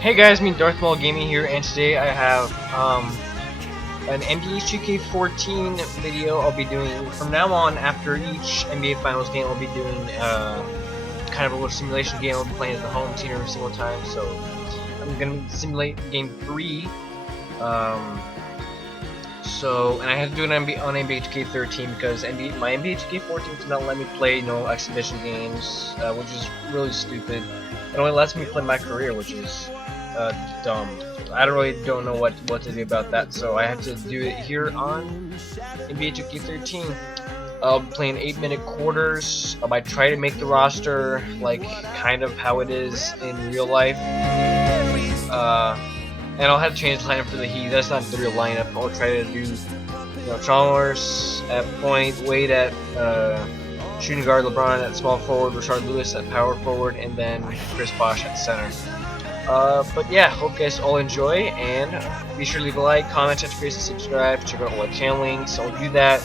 Hey guys, me Darth Maul Gaming here, and today I have an NBA 2K14 video I'll be doing from now on. After each NBA Finals game, I'll be doing kind of a little simulation game. I'll be playing as the home team every single time, so I'm going to simulate game 3. And I had to do it on NBA 2K13 because my NBA 2K14 does not let me play no exhibition games, which is really stupid. It only lets me play my career, which is dumb. I don't know what to do about that, so I have to do it here on NBA 2K13. I'll be playing 8-minute quarters. I might try to make the roster like kind of how it is in real life. And I'll have to change the lineup for the Heat. That's not the real lineup. I'll try to do Chalmers at point, Wade at shooting guard, LeBron at small forward, Rashard Lewis at power forward, and then Chris Bosh at center. But yeah, hope you guys all enjoy, and be sure to leave a like, comment, touch base, and subscribe. Check out all the channel links. I'll do that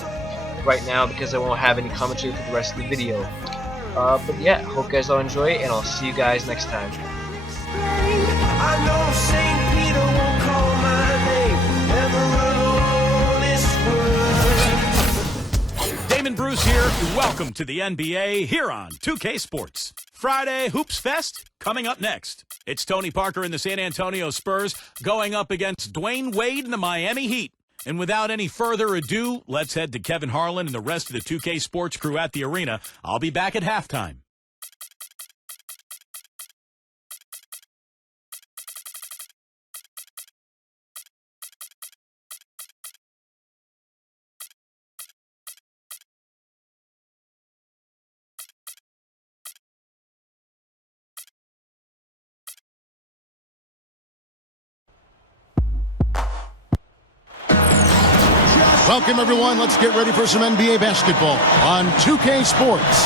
right now because I won't have any commentary for the rest of the video. But yeah, hope you guys all enjoy, and I'll see you guys next time. I know St. Peter won't call my name ever alone this world. Damon Bruce here. Welcome to the NBA here on 2K Sports. Friday Hoops Fest coming up next. It's Tony Parker and the San Antonio Spurs going up against Dwayne Wade and the Miami Heat. And without any further ado, let's head to Kevin Harlan and the rest of the 2K Sports crew at the arena. I'll be back at halftime. Welcome, everyone. Let's get ready for some NBA basketball on 2K Sports.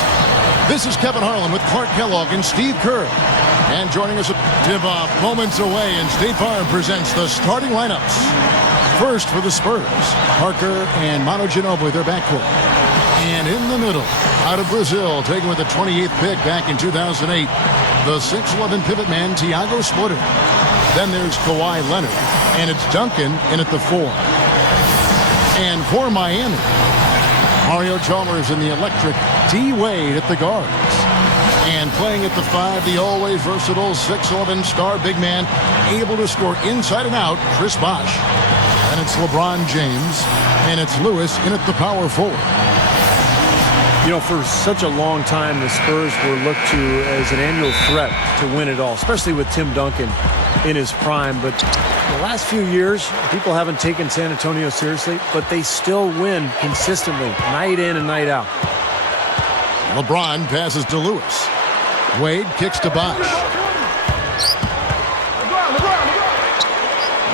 This is Kevin Harlan with Clark Kellogg and Steve Kerr. And joining us moments away, and State Farm presents the starting lineups. First for the Spurs, Parker and Manu Ginobili, their backcourt. And in the middle, out of Brazil, taken with the 28th pick back in 2008, the 6'11 pivot man, Thiago Splitter. Then there's Kawhi Leonard, and it's Duncan in at the 4. And for Miami, Mario Chalmers and the electric D-Wade at the guards. And playing at the 5, the always versatile 6'11 star big man, able to score inside and out, Chris Bosh. And it's LeBron James, and it's Lewis in at the power forward. You know, for such a long time, the Spurs were looked to as an annual threat to win it all, especially with Tim Duncan in his prime. But the last few years, people haven't taken San Antonio seriously, but they still win consistently, night in and night out. LeBron passes to Lewis. Wade kicks to Bosh.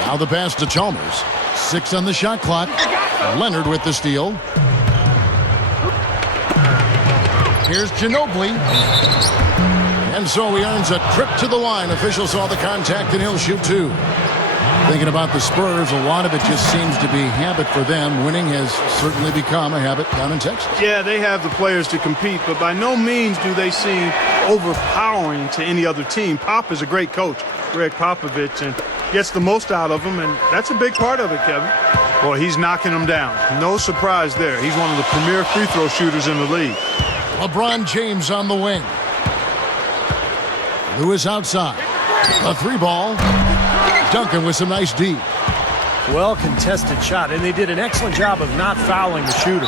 Now the pass to Chalmers. 6 on the shot clock. Leonard with the steal. Here's Ginobili. And so he earns a trip to the line. Officials saw the contact, and he'll shoot 2. Thinking about the Spurs, a lot of it just seems to be habit for them. Winning has certainly become a habit down in Texas. Yeah, they have the players to compete, but by no means do they seem overpowering to any other team. Pop is a great coach, Greg Popovich, and gets the most out of them, and that's a big part of it, Kevin. Well, he's knocking them down. No surprise there. He's one of the premier free throw shooters in the league. LeBron James on the wing. Lewis outside. A 3-ball. Duncan with some nice D. Well contested shot, and they did an excellent job of not fouling the shooter.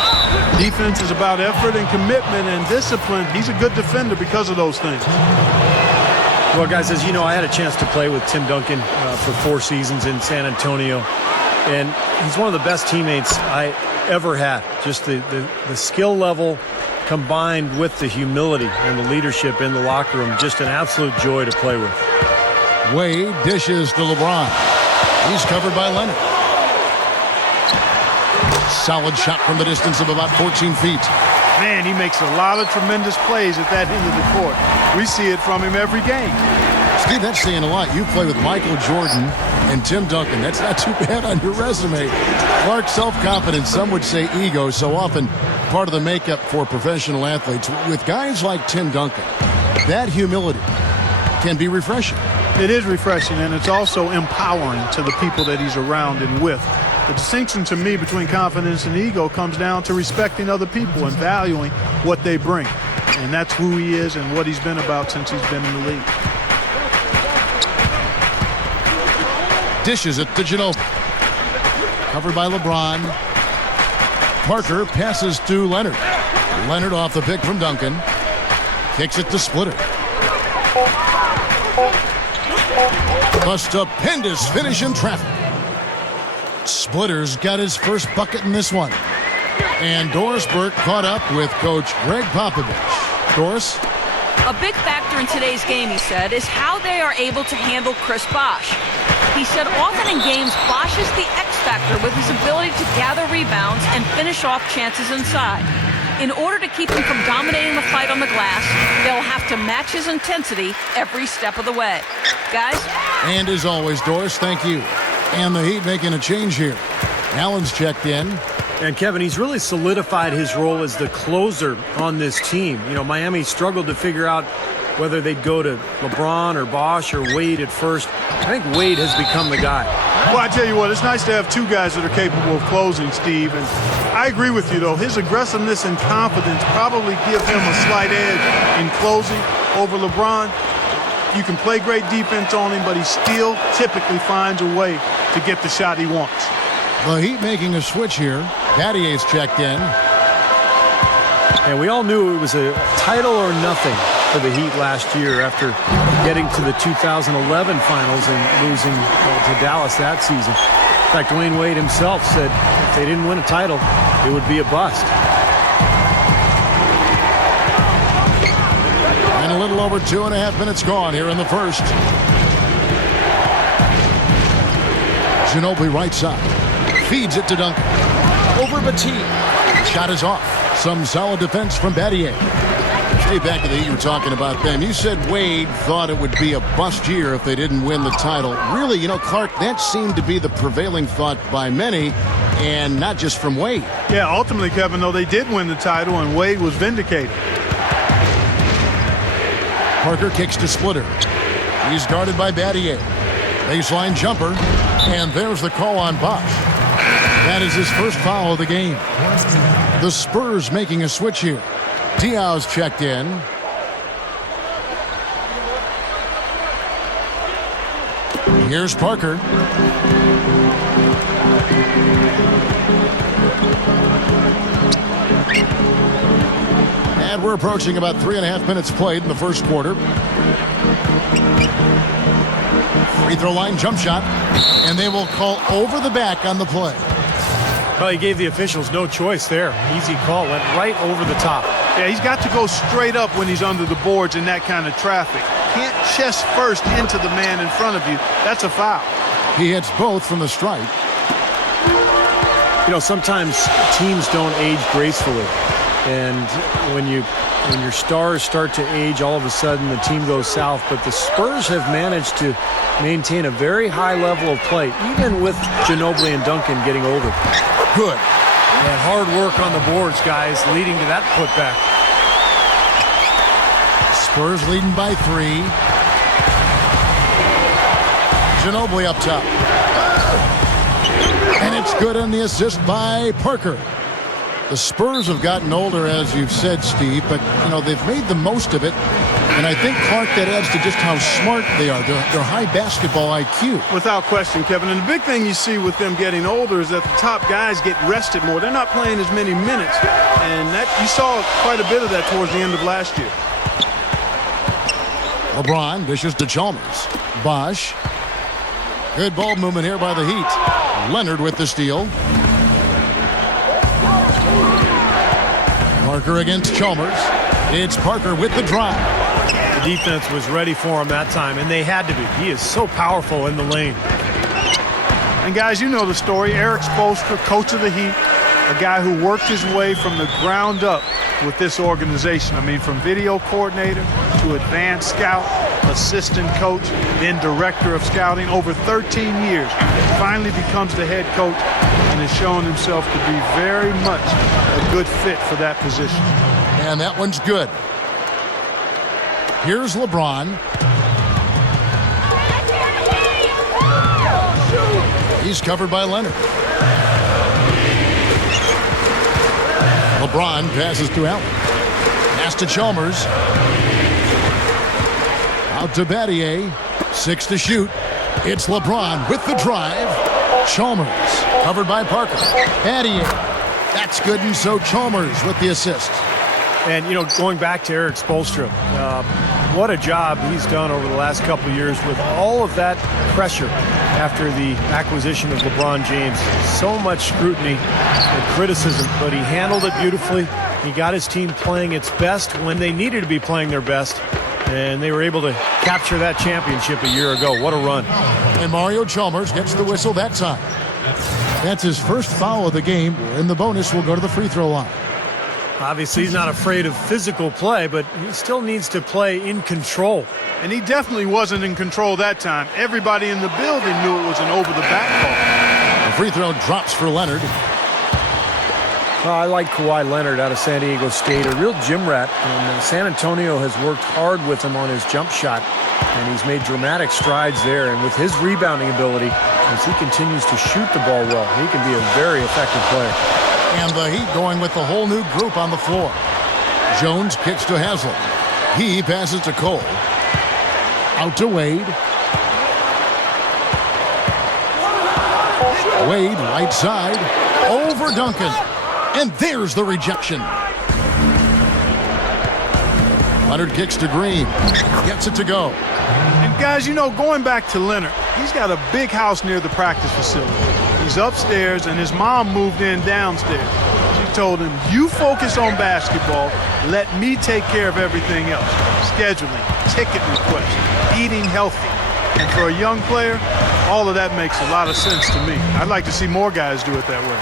Defense is about effort and commitment and discipline. He's a good defender because of those things. Well, guys, as you know, I had a chance to play with Tim Duncan for 4 seasons in San Antonio, and he's one of the best teammates I ever had. Just the skill level combined with the humility and the leadership in the locker room, just an absolute joy to play with. Wade dishes to LeBron. He's covered by Leonard. Solid shot from the distance of about 14 feet. Man, he makes a lot of tremendous plays at that end of the court. We see it from him every game. Steve, that's saying a lot. You play with Michael Jordan and Tim Duncan. That's not too bad on your resume. Clark's self-confidence, some would say ego, so often part of the makeup for professional athletes. With guys like Tim Duncan, that humility can be refreshing. It is refreshing, and it's also empowering to the people that he's around and with. The distinction to me between confidence and ego comes down to respecting other people and valuing what they bring. And that's who he is and what he's been about since he's been in the league. Dishes it to Ginobili. Covered by LeBron. Parker passes to Leonard. Leonard off the pick from Duncan. Kicks it to Splitter. A stupendous finish in traffic. Splitter's got his first bucket in this one. And Doris Burke caught up with Coach Greg Popovich. Doris? A big factor in today's game, he said, is how they are able to handle Chris Bosh. He said often in games, Bosh is the X factor with his ability to gather rebounds and finish off chances inside. In order to keep him from dominating the fight on the glass, they'll have to match his intensity every step of the way. Guys? And as always, Doris, thank you. And the Heat making a change here. Allen's checked in. And Kevin, he's really solidified his role as the closer on this team. You know, Miami struggled to figure out whether they'd go to LeBron or Bosh or Wade at first. I think Wade has become the guy. Well, I tell you what, it's nice to have two guys that are capable of closing, Steve. And I agree with you, though. His aggressiveness and confidence probably give him a slight edge in closing over LeBron. You can play great defense on him, but he still typically finds a way to get the shot he wants. The Heat making a switch here. Battier's checked in. And we all knew it was a title or nothing for the Heat last year after getting to the 2011 finals and losing to Dallas that season. In fact, Dwayne Wade himself said if they didn't win a title, it would be a bust. And a little over 2.5 minutes gone here in the first. Ginobili right side. Feeds it to Duncan. Over Bateen. Shot is off. Some solid defense from Battier. Stay back to the Heat. You were talking about them. You said Wade thought it would be a bust year if they didn't win the title. Really, you know, Clark, that seemed to be the prevailing thought by many, and not just from Wade. Yeah, ultimately, Kevin, though, they did win the title, and Wade was vindicated. Parker kicks to Splitter. He's guarded by Battier. Baseline jumper, and there's the call on Bosh. That is his first foul of the game. The Spurs making a switch here. Diaw's checked in. Here's Parker. And we're approaching about 3.5 minutes played in the first quarter. Free throw line jump shot. And they will call over the back on the play. Well, he gave the officials no choice there. Easy call. Went right over the top. Yeah, he's got to go straight up when he's under the boards in that kind of traffic. Can't chest first into the man in front of you. That's a foul. He hits both from the stripe. You know, sometimes teams don't age gracefully. And when your stars start to age, all of a sudden the team goes south. But the Spurs have managed to maintain a very high level of play, even with Ginobili and Duncan getting older. Good. And hard work on the boards, guys, leading to that putback. Spurs leading by 3. Ginobili up top. And it's good on the assist by Parker. The Spurs have gotten older, as you've said, Steve, but, you know, they've made the most of it. And I think, Clark, that adds to just how smart they are. Their high basketball IQ. Without question, Kevin. And the big thing you see with them getting older is that the top guys get rested more. They're not playing as many minutes. And that you saw quite a bit of that towards the end of last year. LeBron dishes to Chalmers. Bosh. Good ball movement here by the Heat. Leonard with the steal. Parker against Chalmers. It's Parker with the drive. The defense was ready for him that time, and they had to be. He is so powerful in the lane. And guys, you know the story. Eric Spoelstra, coach of the Heat, a guy who worked his way from the ground up with this organization. I mean, from video coordinator to advanced scout, assistant coach, then director of scouting, over 13 years. Finally becomes the head coach and has shown himself to be very much a good fit for that position. And that one's good. Here's LeBron. He's covered by Leonard. LeBron passes to Allen. Pass to Chalmers. Out to Battier. 6 to shoot. It's LeBron with the drive. Chalmers covered by Parker. Battier. That's good, and so Chalmers with the assist. And, you know, going back to Eric Spoelstra, what a job he's done over the last couple of years with all of that pressure after the acquisition of LeBron James. So much scrutiny and criticism, but he handled it beautifully. He got his team playing its best when they needed to be playing their best, and they were able to capture that championship a year ago. What a run. And Mario Chalmers gets the whistle that time. That's his first foul of the game, and the bonus will go to the free throw line. Obviously, he's not afraid of physical play, but he still needs to play in control. And he definitely wasn't in control that time. Everybody in the building knew it was an over-the-back ball. The free throw drops for Leonard. I like Kawhi Leonard out of San Diego State, a real gym rat. And San Antonio has worked hard with him on his jump shot, and he's made dramatic strides there. And with his rebounding ability, as he continues to shoot the ball well, he can be a very effective player. And the Heat going with the whole new group on the floor. Jones kicks to Haslem. He passes to Cole. Out to Wade. Wade, right side. Over Duncan. And there's the rejection. Leonard kicks to Green. Gets it to go. And guys, you know, going back to Leonard, he's got a big house near the practice facility. He's upstairs, and his mom moved in downstairs. She told him, you focus on basketball, let me take care of everything else. Scheduling, ticket requests, eating healthy. And for a young player, all of that makes a lot of sense to me. I'd like to see more guys do it that way.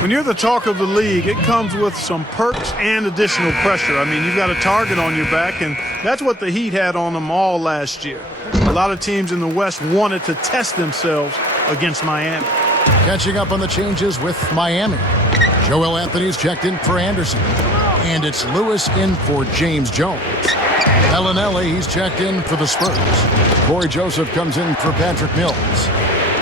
When you're the talk of the league, it comes with some perks and additional pressure. I mean, you've got a target on your back, and that's what the Heat had on them all last year. A lot of teams in the West wanted to test themselves against Miami. Catching up on the changes with Miami. Joel Anthony's checked in for Anderson. And it's Lewis in for James Jones. Bellinelli, he's checked in for the Spurs. Corey Joseph comes in for Patrick Mills.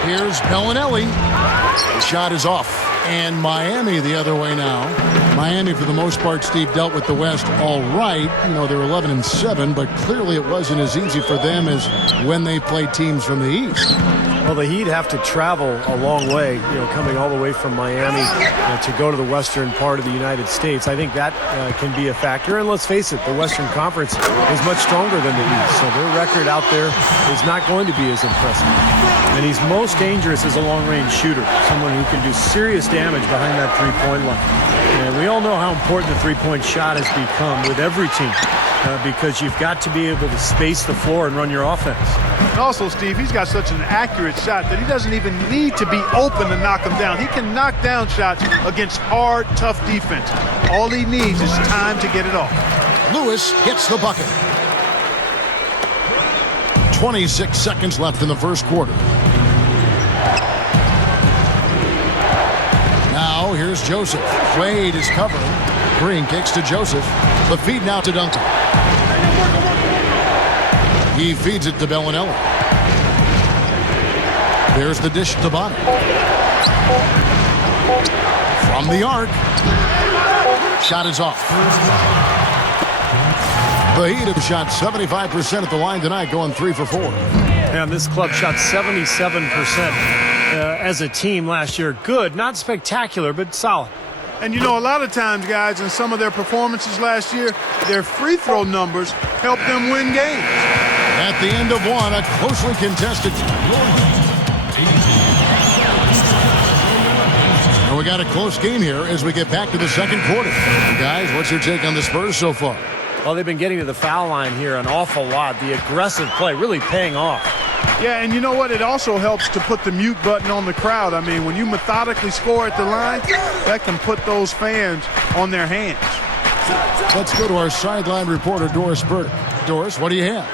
Here's Bellinelli. The shot is off. And Miami the other way now. Miami, for the most part, Steve, dealt with the West all right. You know, they were 11-7, but clearly it wasn't as easy for them as when they played teams from the East. Well, the Heat have to travel a long way, you know, coming all the way from Miami to go to the western part of the United States. I think that can be a factor. And let's face it, the Western Conference is much stronger than the East, so their record out there is not going to be as impressive. And he's most dangerous as a long-range shooter, someone who can do serious damage behind that three-point line. And we all know how important the three-point shot has become with every team. Because you've got to be able to space the floor and run your offense. And also, Steve, he's got such an accurate shot that he doesn't even need to be open to knock them down. He can knock down shots against hard, tough defense. All he needs is time to get it off. Lewis hits the bucket. 26 seconds left in the first quarter. Now here's Joseph. Wade is covering. Green kicks to Joseph. The feed now to Duncan. He feeds it to Bellinelli. There's the dish to Bonner. From the arc. Shot is off. The Heat have shot 75% at the line tonight, going 3 for 4. And this club shot 77% as a team last year. Good, not spectacular, but solid. And you know, a lot of times, guys, in some of their performances last year, their free throw numbers helped them win games. At the end of one, a closely contested. And we got a close game here as we get back to the second quarter. Guys, what's your take on the Spurs so far? Well, they've been getting to the foul line here an awful lot. The aggressive play really paying off. Yeah, and you know what? It also helps to put the mute button on the crowd. I mean, when you methodically score at the line, that can put those fans on their hands. Let's go to our sideline reporter, Doris Burdick. Doris, what do you have?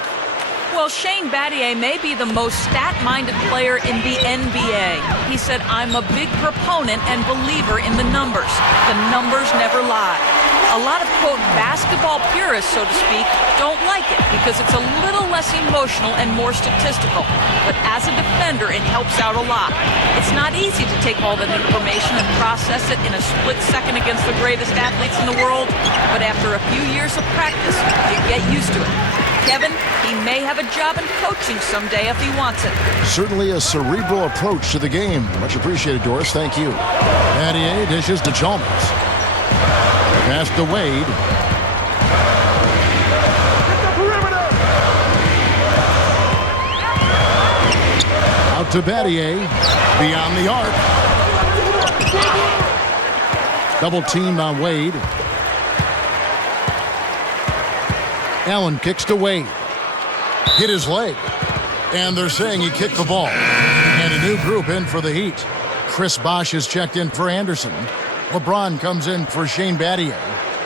Well, Shane Battier may be the most stat-minded player in the NBA. He said, I'm a big proponent and believer in the numbers. The numbers never lie. A lot of, quote, basketball purists, so to speak, don't like it because it's a little less emotional and more statistical. But as a defender, it helps out a lot. It's not easy to take all that information and process it in a split second against the greatest athletes in the world, but after a few years of practice, you get used to it. Kevin, he may have a job in coaching someday if he wants it. Certainly a cerebral approach to the game. Much appreciated, Doris. Thank you. Battier dishes to Chalmers. Pass to Wade. Out to Battier. Beyond the arc. Double teamed on Wade. Allen kicks to Wade. Hit his leg. And they're saying he kicked the ball. And a new group in for the Heat. Chris Bosh is checked in for Anderson. LeBron comes in for Shane Battier.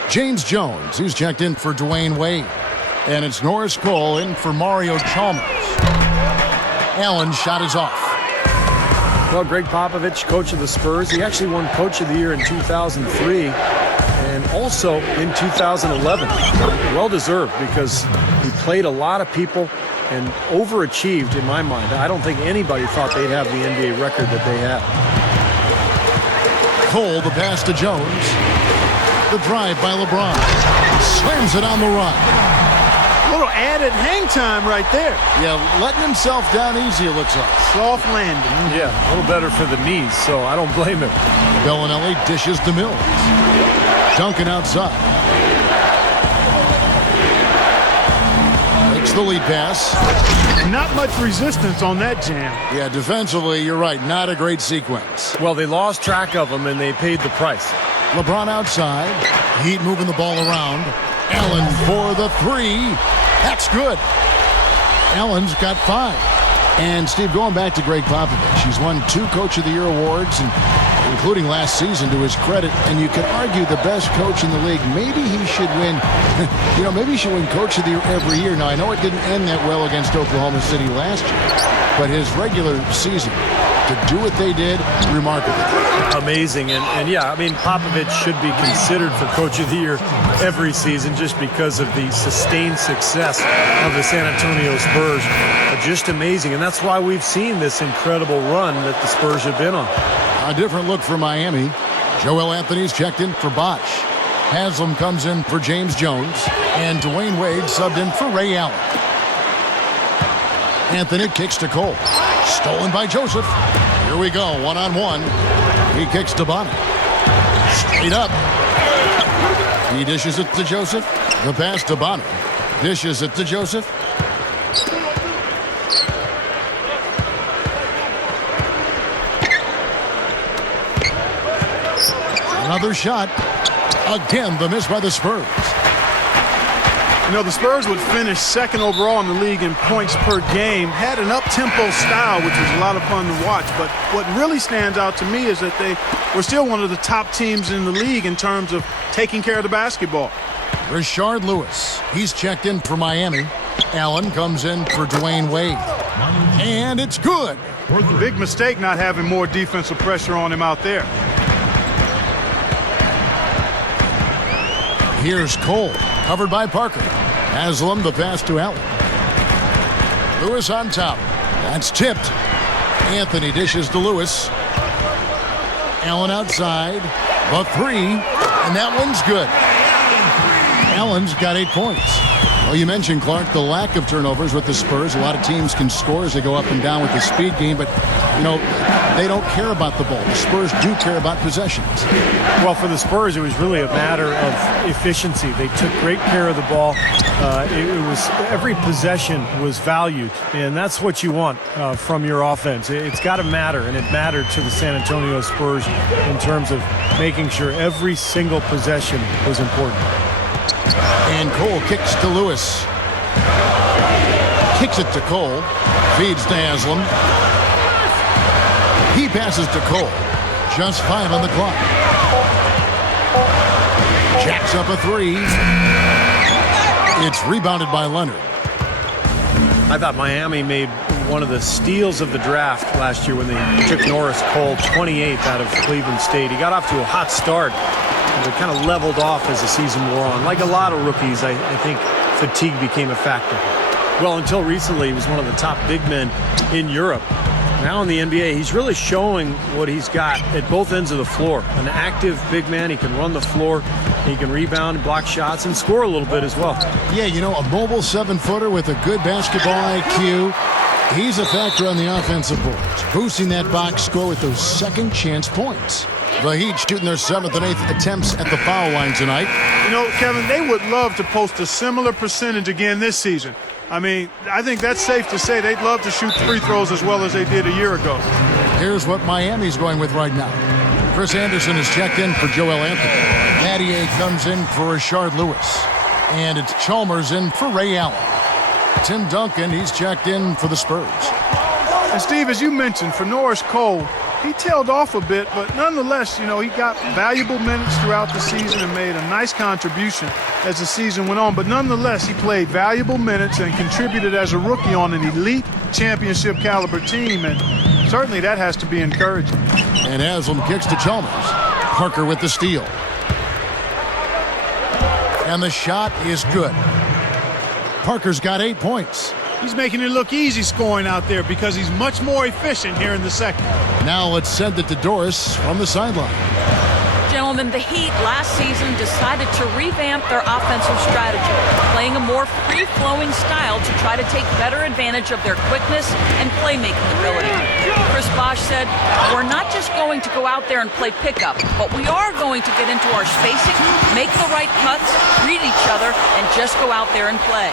James Jones, he's checked in for Dwayne Wade. And it's Norris Cole in for Mario Chalmers. Allen's shot is off. Well, Greg Popovich, coach of the Spurs, he actually won Coach of the Year in 2003 and also in 2011. Well-deserved because he played a lot of people and overachieved in my mind. I don't think anybody thought they'd have the NBA record that they have. Cole, the pass to Jones. The drive by LeBron. Slams it on the run. A little added hang time right there. Yeah, letting himself down easy, it looks like. Soft landing. Yeah, a little better for the knees, so I don't blame him. Bellinelli dishes to Mills. Duncan outside. Makes the lead pass. And not much resistance on that jam. Yeah, defensively, you're right. Not a great sequence. Well, they lost track of him, and they paid the price. LeBron outside. Heat moving the ball around. Allen for the three. That's good. Allen's got 5. And, Steve, going back to Greg Popovich, he's won 2 Coach of the Year awards, and including last season to his credit. And you could argue the best coach in the league. Maybe he should win, maybe he should win Coach of the Year every year. Now, I know it didn't end that well against Oklahoma City last year, but his regular season, to do what they did, remarkable. Amazing. And yeah, I mean, Popovich should be considered for Coach of the Year every season just because of the sustained success of the San Antonio Spurs. Just amazing. And that's why we've seen this incredible run that the Spurs have been on. A different look for Miami. Joel Anthony's checked in for Bosh. Haslam comes in for James Jones. And Dwayne Wade subbed in for Ray Allen. Anthony kicks to Cole. Stolen by Joseph. Here we go, one-on-one. He kicks to Bonner. Straight up. He dishes it to Joseph. The pass to Bonner. Dishes it to Joseph. Another shot. Again, the miss by the Spurs. You know, the Spurs would finish second overall in the league in points per game, had an up-tempo style, which was a lot of fun to watch. But what really stands out to me is that they were still one of the top teams in the league in terms of taking care of the basketball. Rashard Lewis, he's checked in for Miami. Allen comes in for Dwayne Wade. And it's good. Big mistake not having more defensive pressure on him out there. Here's Cole, covered by Parker. Haslam, the pass to Allen. Lewis on top. That's tipped. Anthony dishes to Lewis. Allen outside. The 3. And that one's good. Allen's got 8 points. Well, you mentioned, Clark, the lack of turnovers with the Spurs. A lot of teams can score as they go up and down with the speed game, but, they don't care about the ball. The Spurs do care about possessions. Well, for the Spurs, it was really a matter of efficiency. They took great care of the ball. It was every possession was valued, and that's what you want from your offense. It's got to matter, and it mattered to the San Antonio Spurs in terms of making sure every single possession was important. And Cole kicks to Lewis. Kicks it to Cole. Feeds to Haslam. He passes to Cole. Just 5 on the clock. Jacks up a 3. It's rebounded by Leonard. I thought Miami made one of the steals of the draft last year when they took Norris Cole, 28th out of Cleveland State. He got off to a hot start. It kind of leveled off as the season wore on. Like a lot of rookies, I think fatigue became a factor. Well, until recently, he was one of the top big men in Europe. Now in the NBA, he's really showing what he's got at both ends of the floor. An active big man. He can run the floor. He can rebound, block shots, and score a little bit as well. Yeah, you know, a mobile 7-footer with a good basketball IQ. He's a factor on the offensive boards, boosting that box score with those second chance points. The Heat shooting their 7th and 8th attempts at the foul line tonight. You know, Kevin, they would love to post a similar percentage again this season. I mean, I think that's safe to say they'd love to shoot free throws as well as they did a year ago. Here's what Miami's going with right now. Chris Anderson is checked in for Joel Anthony. Mattier comes in for Rashard Lewis. And it's Chalmers in for Ray Allen. Tim Duncan, he's checked in for the Spurs. And Steve, as you mentioned, for Norris Cole, he tailed off a bit, but nonetheless, you know, he got valuable minutes throughout the season and made a nice contribution as the season went on. But nonetheless, he played valuable minutes and contributed as a rookie on an elite championship caliber team, and certainly that has to be encouraging. And Haslam kicks to Chalmers. Parker with the steal. And the shot is good. Parker's got 8 points. He's making it look easy scoring out there because he's much more efficient here in the second. Now let's send it to Doris from the sideline. Gentlemen, the Heat last season decided to revamp their offensive strategy, playing a more free-flowing style to try to take better advantage of their quickness and playmaking ability. Chris Bosh said, "We're not just going to go out there and play pickup, but we are going to get into our spacing, make the right cuts, read each other, and just go out there and play."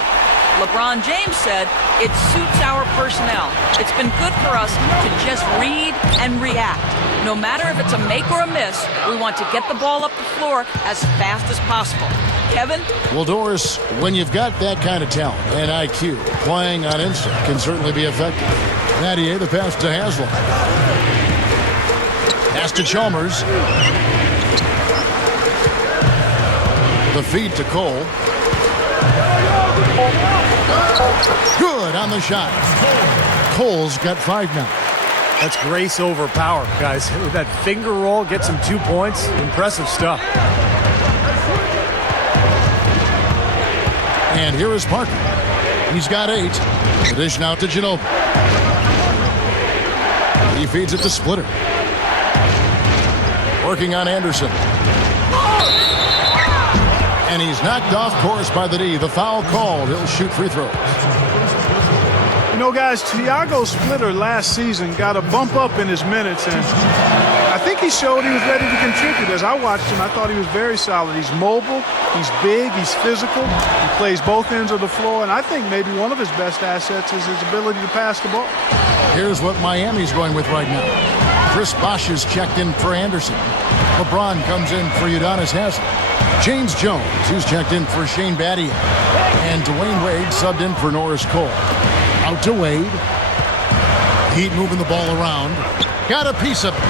LeBron James said, "It suits our personnel. It's been good for us to just read and react. No matter if it's a make or a miss, we want to get the ball up the floor as fast as possible." Kevin? Well, Doris, when you've got that kind of talent and IQ, playing on instinct can certainly be effective. Mattier, the pass to Haslam. Pass to Chalmers. The feed to Cole. Good on the shot. Cole's got 5 now. That's grace over power, guys. With that finger roll, gets him 2 points. Impressive stuff. And here is Parker. He's got 8. The dish now to Ginobili. He feeds it to Splitter. Working on Anderson. And he's knocked off course by the D. The foul called. He'll shoot free throws. You know, guys, Thiago Splitter last season got a bump up in his minutes, and I think he showed he was ready to contribute. As I watched him, I thought he was very solid. He's mobile, he's big, he's physical, he plays both ends of the floor, and I think maybe one of his best assets is his ability to pass the ball. Here's what Miami's going with right now. Chris Bosh is checked in for Anderson. LeBron comes in for Udonis Haslam. James Jones, who's checked in for Shane Battier. And Dwayne Wade subbed in for Norris Cole. Out to Wade. Heat moving the ball around. Got a piece of it.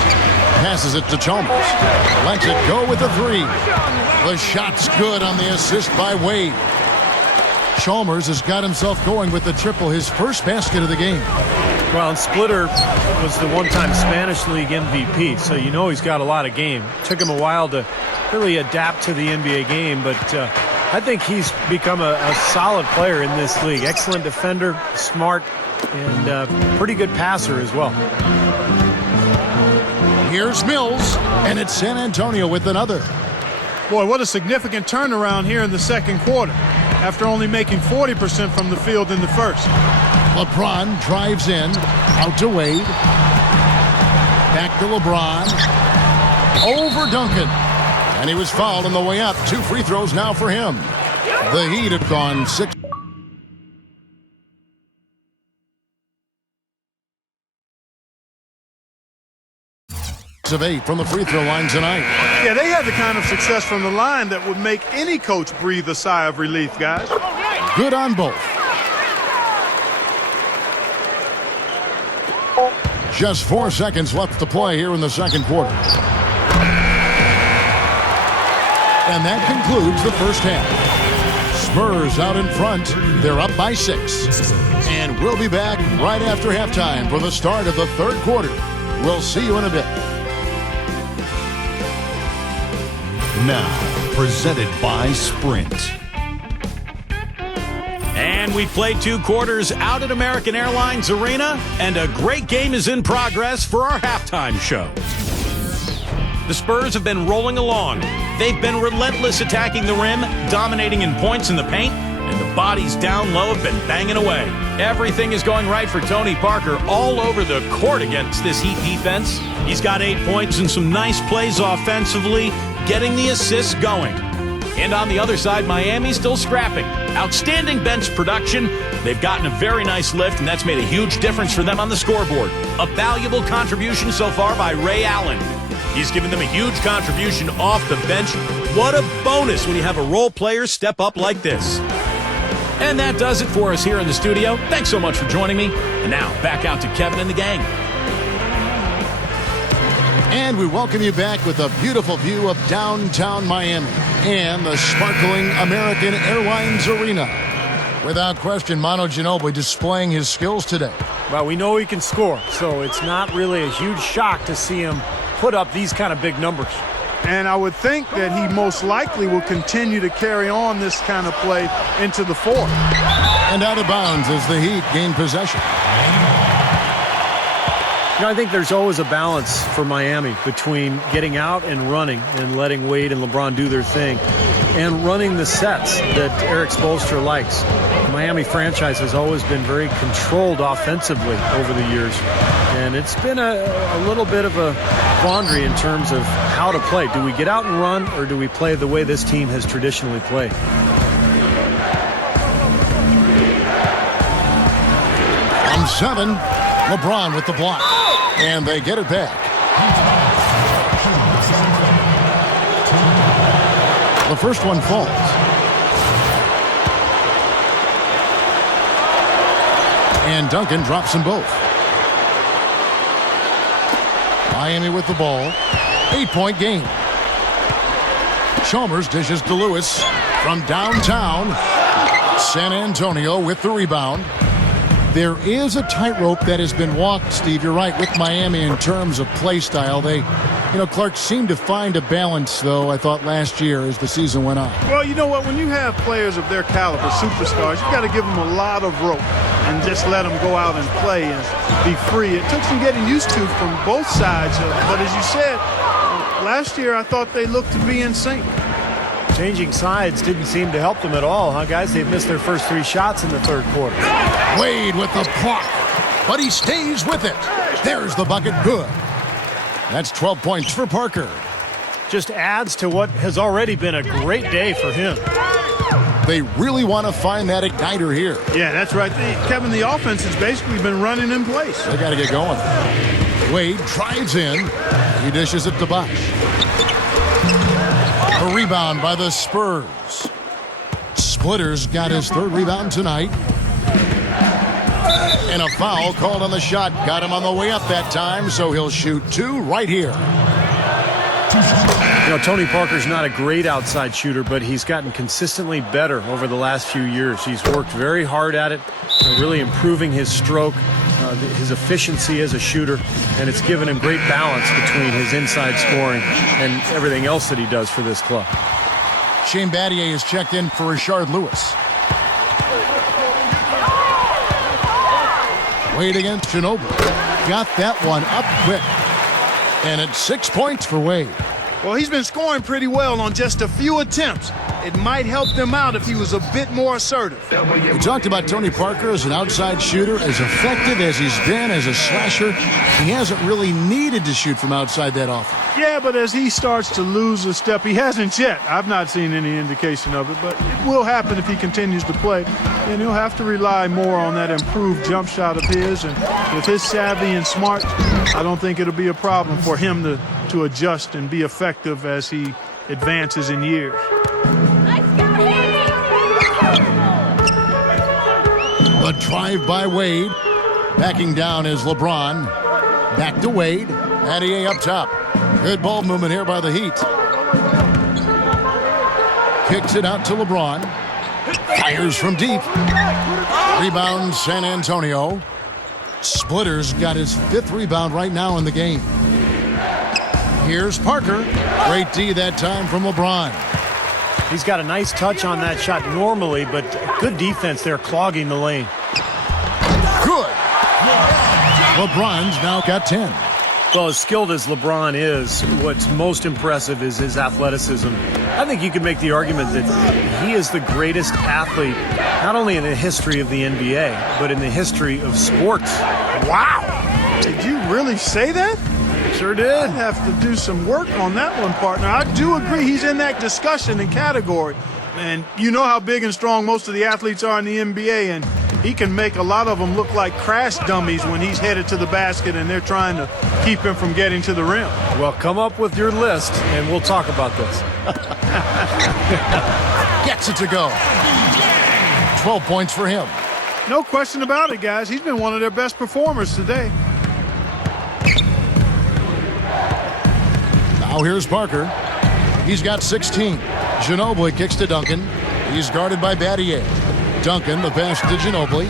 Passes it to Chalmers. Lets it go with a 3. The shot's good on the assist by Wade. Chalmers has got himself going with the triple, his first basket of the game. Well, and Splitter was the one-time Spanish League MVP, so you know he's got a lot of game. Took him a while to really adapt to the NBA game, but I think he's become a solid player in this league. Excellent defender, smart, and pretty good passer as well. Here's Mills, and it's San Antonio with another. Boy, what a significant turnaround here in the second quarter after only making 40% from the field in the first. LeBron drives in, out to Wade. Back to LeBron. Over Duncan. And he was fouled on the way up. 2 free throws now for him. The Heat have gone 6 of 8 from the free throw line tonight. Yeah, they had the kind of success from the line that would make any coach breathe a sigh of relief, guys. Good on both. Just 4 seconds left to play here in the second quarter. And that concludes the first half. Spurs out in front. They're up by 6. And we'll be back right after halftime for the start of the third quarter. We'll see you in a bit. Now, presented by Sprint. And And we played 2 quarters out at American Airlines Arena, and a great game is in progress for our halftime show. The Spurs have been rolling along. They've been relentless attacking the rim, dominating in points in the paint, and the bodies down low have been banging away. Everything is going right for Tony Parker all over the court against this Heat defense. He's got 8 points and some nice plays offensively, getting the assists going. And on the other side, Miami's still scrapping. Outstanding bench production. They've gotten a very nice lift, and that's made a huge difference for them on the scoreboard. A valuable contribution so far by Ray Allen. He's given them a huge contribution off the bench. What a bonus when you have a role player step up like this. And that does it for us here in the studio. Thanks so much for joining me. And now, back out to Kevin and the gang. And we welcome you back with a beautiful view of downtown Miami and the sparkling American Airlines Arena. Without question, Manu Ginobili displaying his skills today. Well, we know he can score, so it's not really a huge shock to see him put up these kind of big numbers. And I would think that he most likely will continue to carry on this kind of play into the fourth. And out of bounds as the Heat gain possession. You know, I think there's always a balance for Miami between getting out and running and letting Wade and LeBron do their thing and running the sets that Eric Spoelstra likes. The Miami franchise has always been very controlled offensively over the years, and it's been a little bit of a quandary in terms of how to play. Do we get out and run, or do we play the way this team has traditionally played? From 7, LeBron with the block. And they get it back. The first one falls. And Duncan drops them both. Miami with the ball. 8-point game. Chalmers dishes to Lewis from downtown. San Antonio with the rebound. There is a tightrope that has been walked, Steve. You're right, with Miami in terms of play style. They, Clark seemed to find a balance, though, I thought, last year as the season went on. Well, you know what? When you have players of their caliber, superstars, you got to give them a lot of rope and just let them go out and play and be free. It took some getting used to from both sides. But as you said, last year I thought they looked to be in sync. Changing sides didn't seem to help them at all, huh, guys? They've missed their first 3 shots in the third quarter. Wade with the block, but he stays with it. There's the bucket, good. That's 12 points for Parker. Just adds to what has already been a great day for him. They really want to find that igniter here. Yeah, that's right. Kevin, the offense has basically been running in place. They got to get going. Wade drives in. He dishes it to Bosh. A rebound by the Spurs. Splitters got his 3rd rebound tonight. And a foul called on the shot. Got him on the way up that time, so he'll shoot 2 right here. Tony Parker's not a great outside shooter, but he's gotten consistently better over the last few years. He's worked very hard at it, really improving his stroke, his efficiency as a shooter, and it's given him great balance between his inside scoring and everything else that he does for this club. Shane Battier is checked in for Rashard Lewis. Wade against Ginobili. Got that one up quick. And it's 6 points for Wade. Well, he's been scoring pretty well on just a few attempts. It might help them out if he was a bit more assertive. We talked about Tony Parker as an outside shooter, as effective as he's been as a slasher. He hasn't really needed to shoot from outside that often. Yeah, but as he starts to lose a step, he hasn't yet. I've not seen any indication of it, but it will happen if he continues to play. And he'll have to rely more on that improved jump shot of his. And with his savvy and smart, I don't think it'll be a problem for him to adjust and be effective as he advances in years. The drive by Wade. Backing down is LeBron. Back to Wade. Battier up top. Good ball movement here by the Heat. Kicks it out to LeBron. Fires from deep. Rebound San Antonio. Splitters got his 5th rebound right now in the game. Here's Parker. Great D that time from LeBron. He's got a nice touch on that shot normally, but good defense there clogging the lane. Good. LeBron's now got 10. Well, as skilled as LeBron is, what's most impressive is his athleticism. I think you could make the argument that he is the greatest athlete, not only in the history of the NBA, but in the history of sports. Wow. Did you really say that? Sure did. I'd have to do some work on that one, partner. I do agree he's in that discussion and category. And you know how big and strong most of the athletes are in the NBA, and he can make a lot of them look like crash dummies when he's headed to the basket and they're trying to keep him from getting to the rim. Well, come up with your list, and we'll talk about this. Gets it to go. 12 points for him. No question about it, guys. He's been one of their best performers today. Now here's Parker. He's got 16. Ginobili kicks to Duncan. He's guarded by Battier. Duncan, the pass to Ginobili.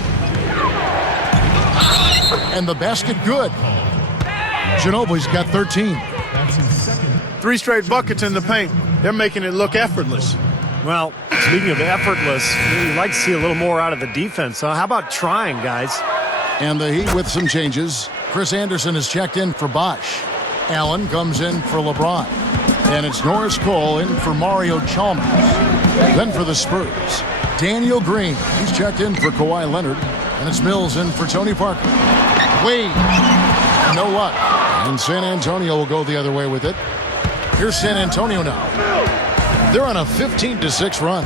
And the basket good. Ginobili's got 13. 3 straight buckets in the paint. They're making it look effortless. Well, speaking of effortless, you'd like to see a little more out of the defense. How about trying, guys? And the Heat with some changes. Chris Anderson is checked in for Bosch. Allen comes in for LeBron. And it's Norris Cole in for Mario Chalmers. Then for the Spurs, Daniel Green. He's checked in for Kawhi Leonard. And it's Mills in for Tony Parker. Wade, no luck. And San Antonio will go the other way with it. Here's San Antonio now. They're on a 15-6 run.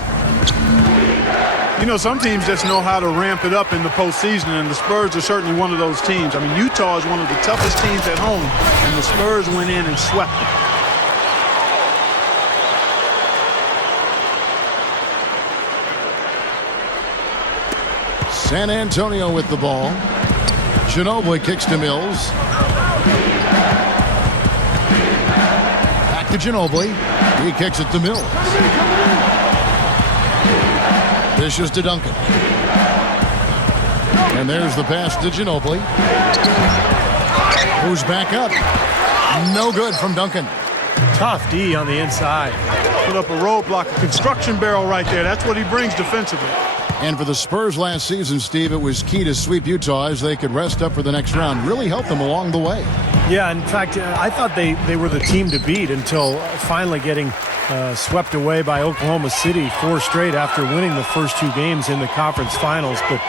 You know, some teams just know how to ramp it up in the postseason, and the Spurs are certainly one of those teams. I mean, Utah is one of the toughest teams at home, and the Spurs went in and swept them. San Antonio with the ball. Ginobili kicks to Mills. Back to Ginobili. He kicks it to Mills. Dishes to Duncan. And there's the pass to Ginobili. Who's back up? No good from Duncan. Tough D on the inside. Put up a roadblock, a construction barrel right there. That's what he brings defensively. And for the Spurs last season, Steve, it was key to sweep Utah as they could rest up for the next round. Really helped them along the way. Yeah, in fact, I thought they were the team to beat until finally getting swept away by Oklahoma City 4 straight after winning the first 2 games in the conference finals. But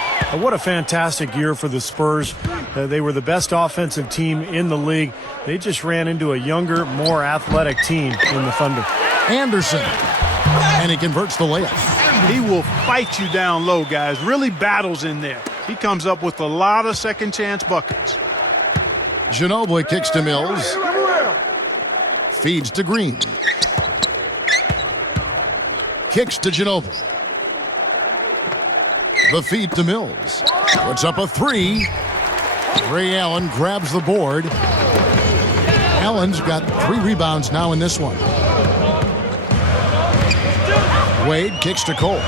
what a fantastic year for the Spurs. They were the best offensive team in the league. They just ran into a younger, more athletic team in the Thunder. Anderson. And he converts the layup. He will fight you down low, guys. Really battles in there. He comes up with a lot of second chance buckets. Ginobili kicks to Mills. Feeds to Green. Kicks to Ginobili. The feed to Mills. Puts up a 3. Ray Allen grabs the board. Allen's got 3 rebounds now in this one. Wade kicks to Cole.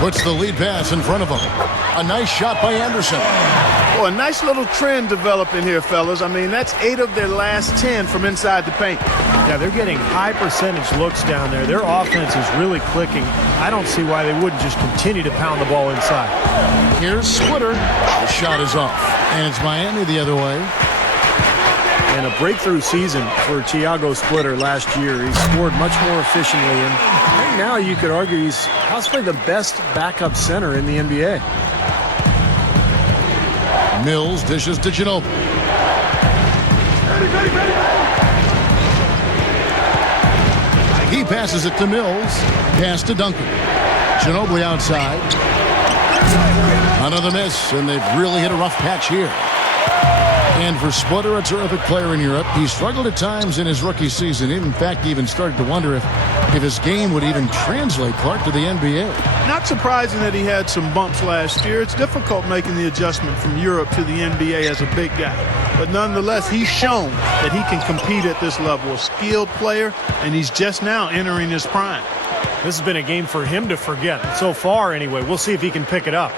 Puts the lead pass in front of him. A nice shot by Anderson. Oh, a nice little trend developing here, fellas. I mean, that's 8 of their last 10 from inside the paint. Yeah, they're getting high percentage looks down there. Their offense is really clicking. I don't see why they wouldn't just continue to pound the ball inside. Here's Splitter. The shot is off. And it's Miami the other way. And a breakthrough season for Thiago Splitter last year. He scored much more efficiently. And right now you could argue he's possibly the best backup center in the NBA. Mills dishes to Ginobili. He passes it to Mills. Pass to Duncan. Ginobili outside. Another miss, and they've really hit a rough patch here. And for Splitter, a terrific player in Europe. He struggled at times in his rookie season. In fact, he even started to wonder if his game would even translate, Clark, to the NBA. Not surprising that he had some bumps last year. It's difficult making the adjustment from Europe to the NBA as a big guy. But nonetheless, he's shown that he can compete at this level. A skilled player, and he's just now entering his prime. This has been a game for him to forget. So far, anyway. We'll see if he can pick it up.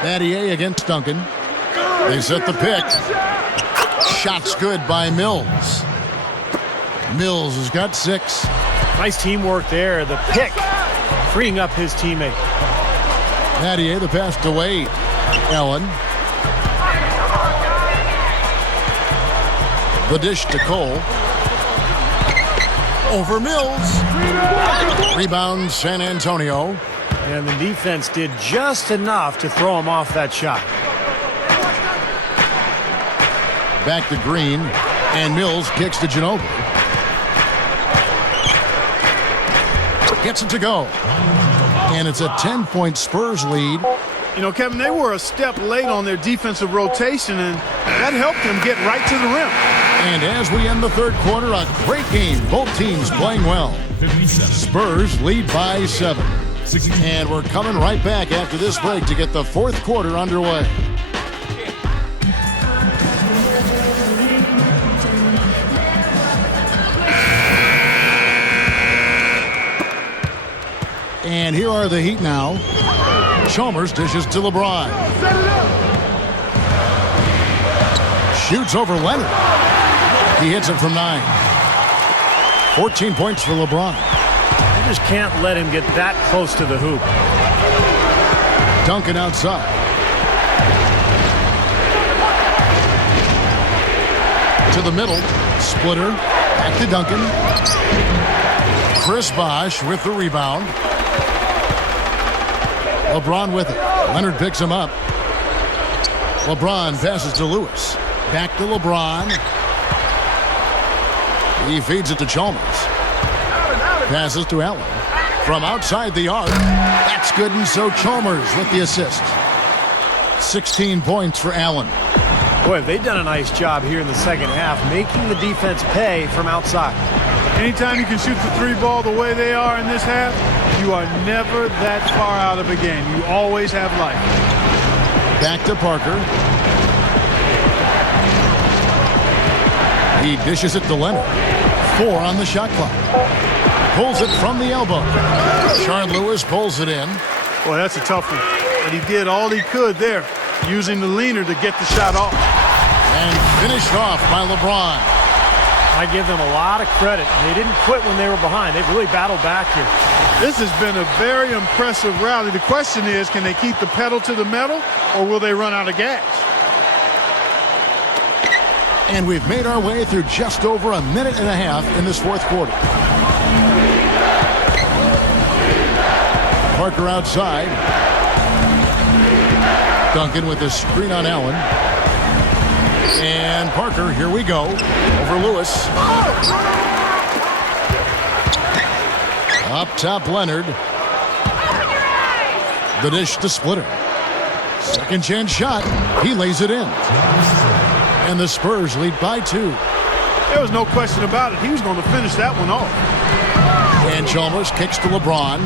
Battier against Duncan. They set the pick. Shot's good by Mills. Mills has got 6. Nice teamwork there. The pick, freeing up his teammate. Nattier, the pass to Wade. Allen. The dish to Cole. Over Mills. Rebound San Antonio. And the defense did just enough to throw him off that shot. Back to Green. And Mills kicks to Ginobili. Gets it to go. And it's a 10-point Spurs lead. You know, Kevin, they were a step late on their defensive rotation, and that helped them get right to the rim. And as we end the third quarter, a great game. Both teams playing well. Spurs lead by 7. And we're coming right back after this break to get the fourth quarter underway. And here are the Heat now. Chalmers dishes to LeBron. Shoots over Leonard. He hits it from 9. 14 points for LeBron. You just can't let him get that close to the hoop. Duncan outside. To the middle. Splitter. Back to Duncan. Chris Bosh with the rebound. LeBron with it. Leonard picks him up. LeBron passes to Lewis. Back to LeBron. He feeds it to Chalmers. Passes to Allen. From outside the arc. That's good, and so Chalmers with the assist. 16 points for Allen. Boy, they've done a nice job here in the second half, making the defense pay from outside. Anytime you can shoot the 3 ball the way they are in this half, you are never that far out of a game. You always have life. Back to Parker. He dishes it to Leonard. 4 on the shot clock. Pulls it from the elbow. Shard Lewis pulls it in. Boy, that's a tough one. But he did all he could there, using the leaner to get the shot off. And finished off by LeBron. I give them a lot of credit. They didn't quit when they were behind. They really battled back here. This has been a very impressive rally. The question is, can they keep the pedal to the metal, or will they run out of gas? And we've made our way through just over a minute and a half in this fourth quarter. Parker outside. Duncan with the screen on Allen. And Parker, here we go. Over Lewis. Up top, Leonard. The dish to Splitter. Second chance shot. He lays it in. And the Spurs lead by 2. There was no question about it. He was going to finish that one off. And Chalmers kicks to LeBron.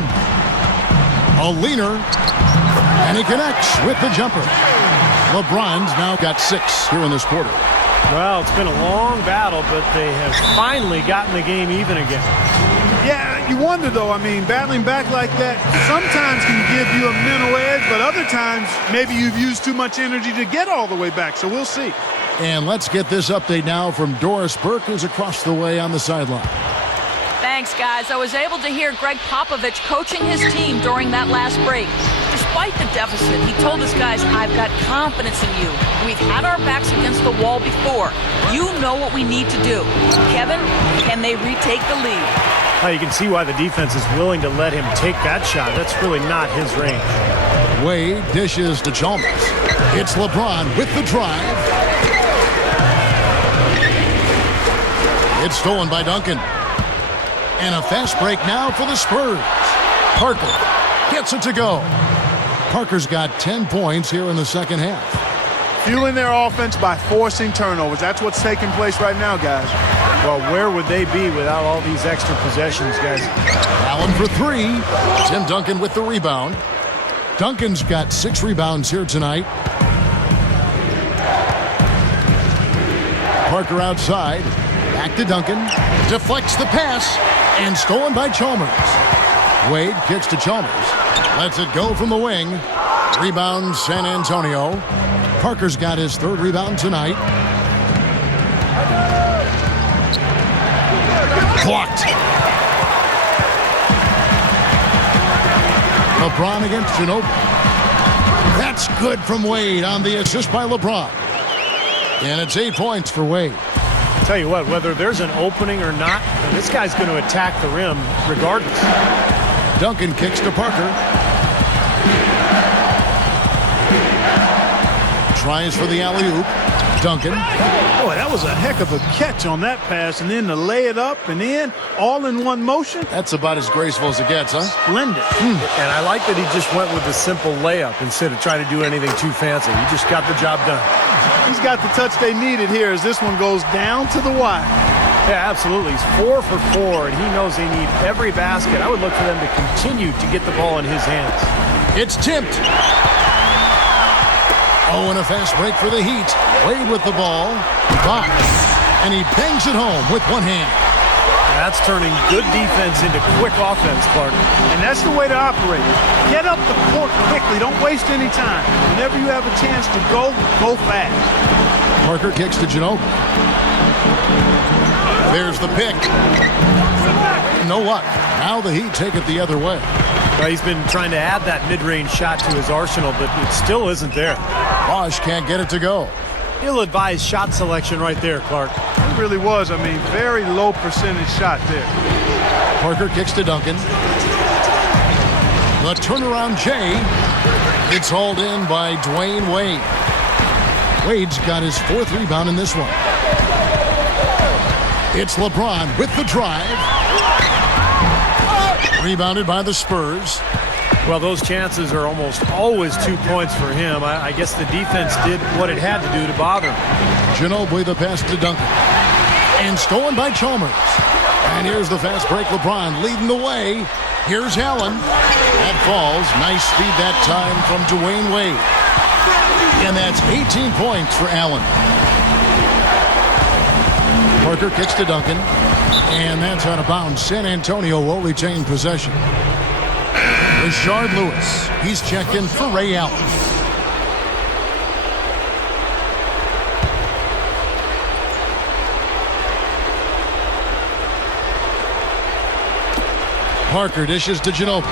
A leaner. And he connects with the jumper. LeBron's now got 6 here in this quarter. Well, it's been a long battle, but they have finally gotten the game even again. Yeah, you wonder, though. I mean, battling back like that sometimes can give you a mental edge, but other times maybe you've used too much energy to get all the way back, so we'll see. And let's get this update now from Doris Burke, who's across the way on the sideline. Thanks, guys. I was able to hear Greg Popovich coaching his team during that last break. Despite the deficit, he told his guys, I've got confidence in you. We've had our backs against the wall before. You know what we need to do. Kevin, can they retake the lead? You can see why the defense is willing to let him take that shot. That's really not his range. Wade dishes to Chalmers. It's LeBron with the drive. It's stolen by Duncan. And a fast break now for the Spurs. Parker gets it to go. Parker's got 10 points here in the second half. Fueling their offense by forcing turnovers. That's what's taking place right now, guys. Well, where would they be without all these extra possessions, guys? Allen for 3. Tim Duncan with the rebound. Duncan's got 6 rebounds here tonight. Parker outside. Back to Duncan. Deflects the pass. And stolen by Chalmers. Wade kicks to Chalmers. Lets it go from the wing. Rebound San Antonio. Parker's got his 3rd rebound tonight. Blocked. LeBron against Ginobili. That's good from Wade on the assist by LeBron. And it's 8 points for Wade. Tell you what, whether there's an opening or not, this guy's going to attack the rim regardless. Duncan kicks to Parker. Tries for the alley-oop. Duncan. Boy, that was a heck of a catch on that pass, and then to lay it up and in, all in one motion. That's about as graceful as it gets, huh? Splendid. And I like that he just went with the simple layup instead of trying to do anything too fancy. He just got the job done. He's got the touch they needed here as this one goes down to the wire. Yeah, absolutely. He's 4 for 4, and he knows they need every basket. I would look for them to continue to get the ball in his hands. It's tipped. Oh, and a fast break for the Heat. Wade with the ball. Box. And he bangs it home with one hand. That's turning good defense into quick offense, Clark. And that's the way to operate. Get up the court quickly. Don't waste any time. Whenever you have a chance to go fast. Parker kicks to Ginobili. There's the pick. You know what? Now the Heat take it the other way. Well, he's been trying to add that mid-range shot to his arsenal, but it still isn't there. Bosch can't get it to go. Ill-advised shot selection right there, Clark. It really was. I mean, very low percentage shot there. Parker kicks to Duncan. The turnaround J. It's hauled in by Dwayne Wade. Wade's got his 4th rebound in this one. It's LeBron with the drive. Rebounded by the Spurs. Well, those chances are almost always 2 points for him. I guess the defense did what it had to do to bother him. Ginobili the pass to Duncan. And stolen by Chalmers. And here's the fast break. LeBron leading the way. Here's Allen. That falls. Nice speed that time from Dwayne Wade. And that's 18 points for Allen. Parker kicks to Duncan. And that's out of bounds. San Antonio will retain possession. Rashard Lewis. He's checked in for Ray Allen. Parker dishes to Ginobili.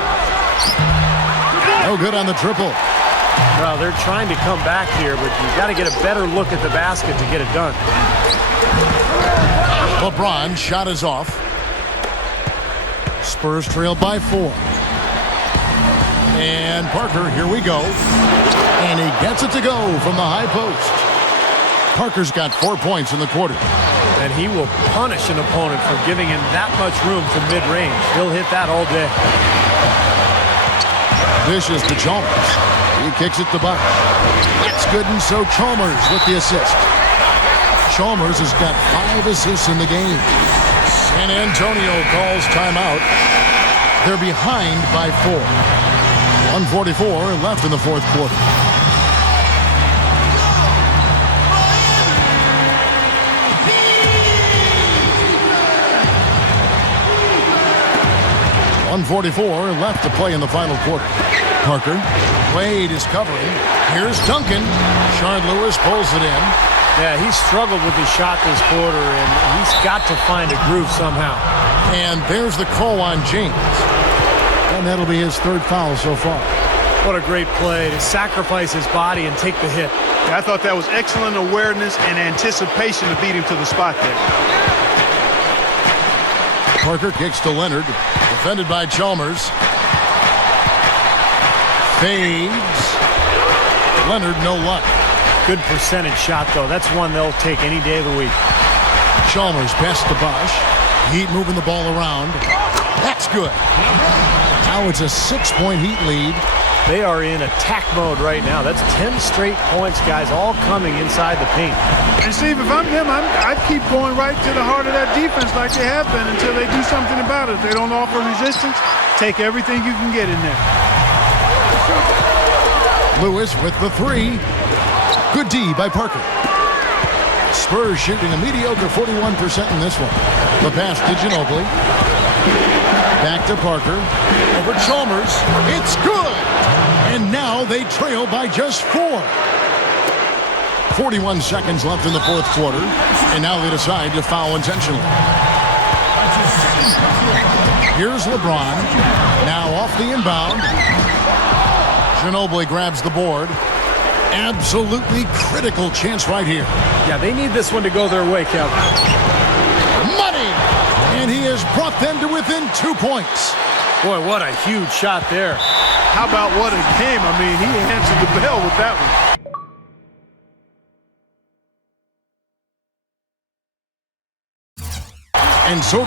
No good on the triple. Well, they're trying to come back here, but you've got to get a better look at the basket to get it done. LeBron shot is off. Spurs trail by 4. And Parker, here we go. And he gets it to go from the high post. Parker's got 4 points in the quarter. And he will punish an opponent for giving him that much room from mid-range. He'll hit that all day. Dishes to Chalmers. He kicks it to Buck. It's good, and so Chalmers with the assist. Chalmers has got 5 assists in the game. San Antonio calls timeout. They're behind by 4. 1:44 left in the 4th quarter. .144 left to play in the final quarter. Parker. Wade is covering. Here's Duncan. Rashard Lewis pulls it in. Yeah, he struggled with his shot this quarter, and he's got to find a groove somehow. And there's the call on James. And that'll be his 3rd foul so far. What a great play to sacrifice his body and take the hit. Yeah, I thought that was excellent awareness and anticipation to beat him to the spot there. Parker kicks to Leonard. Defended by Chalmers. Fades. Leonard, no luck. Good percentage shot, though. That's one they'll take any day of the week. Chalmers pass to Bosch. Heat moving the ball around. That's good. Now it's a 6-point Heat lead. They are in attack mode right now. That's 10 straight points, guys, all coming inside the paint. And Steve, if I'm him, I'd keep going right to the heart of that defense like they have been until they do something about it. If they don't offer resistance, take everything you can get in there. Lewis with the 3. Good D by Parker. Spurs shooting a mediocre 41% in this one. The pass to Ginobili. Back to Parker. Over Chalmers. It's good! And now they trail by just 4. 41 seconds left in the fourth quarter, and now they decide to foul intentionally. Here's LeBron, now off the inbound. Ginobili grabs the board. Absolutely critical chance right here. Yeah, they need this one to go their way, Kevin. Money! And he has brought them to within 2 points. Boy, what a huge shot there. How about what it came? I mean, he answered the bell with that one. And so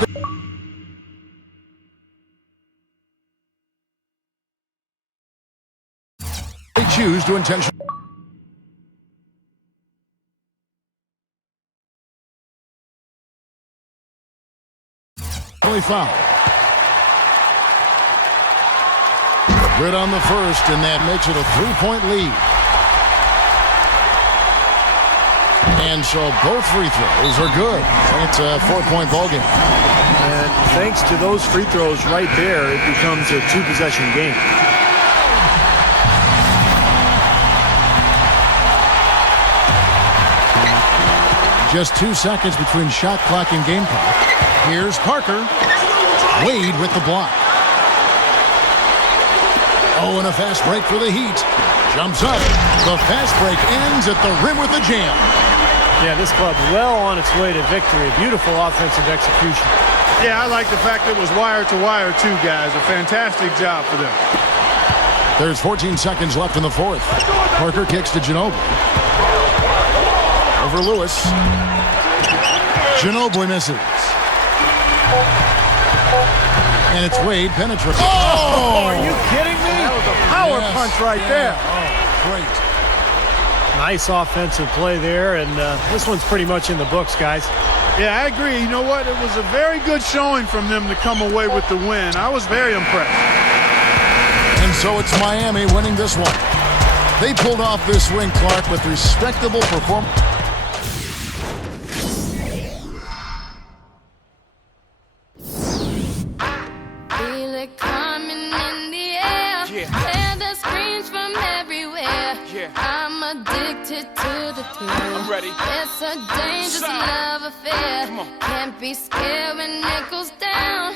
they choose to intentionally foul. Good on the first, and that makes it a 3-point lead. And so both free throws are good. It's a 4-point ball game. And thanks to those free throws right there, it becomes a 2-possession game. Just 2 seconds between shot clock and game clock. Here's Parker. Wade with the block. Oh, and a fast break for the Heat. Jumps up. The fast break ends at the rim with a jam. Yeah, this club well on its way to victory. Beautiful offensive execution. Yeah, I like the fact it was wire to wire too, guys. A fantastic job for them. There's 14 seconds left in the fourth. Parker kicks to Ginobili. Over Lewis. Ginobili misses. And it's Wade penetrating. Oh, are you kidding me? That was a power punch right there. Oh, great. Nice offensive play there, and this one's pretty much in the books, guys. Yeah, I agree. You know what? It was a very good showing from them to come away with the win. I was very impressed. And so it's Miami winning this one. They pulled off this win, Clark, with respectable performance. Feel it coming in the air. Hear the screams from everywhere. I'm addicted to the thrill. I'm ready. It's a dangerous love affair. Can't be scared when it goes down.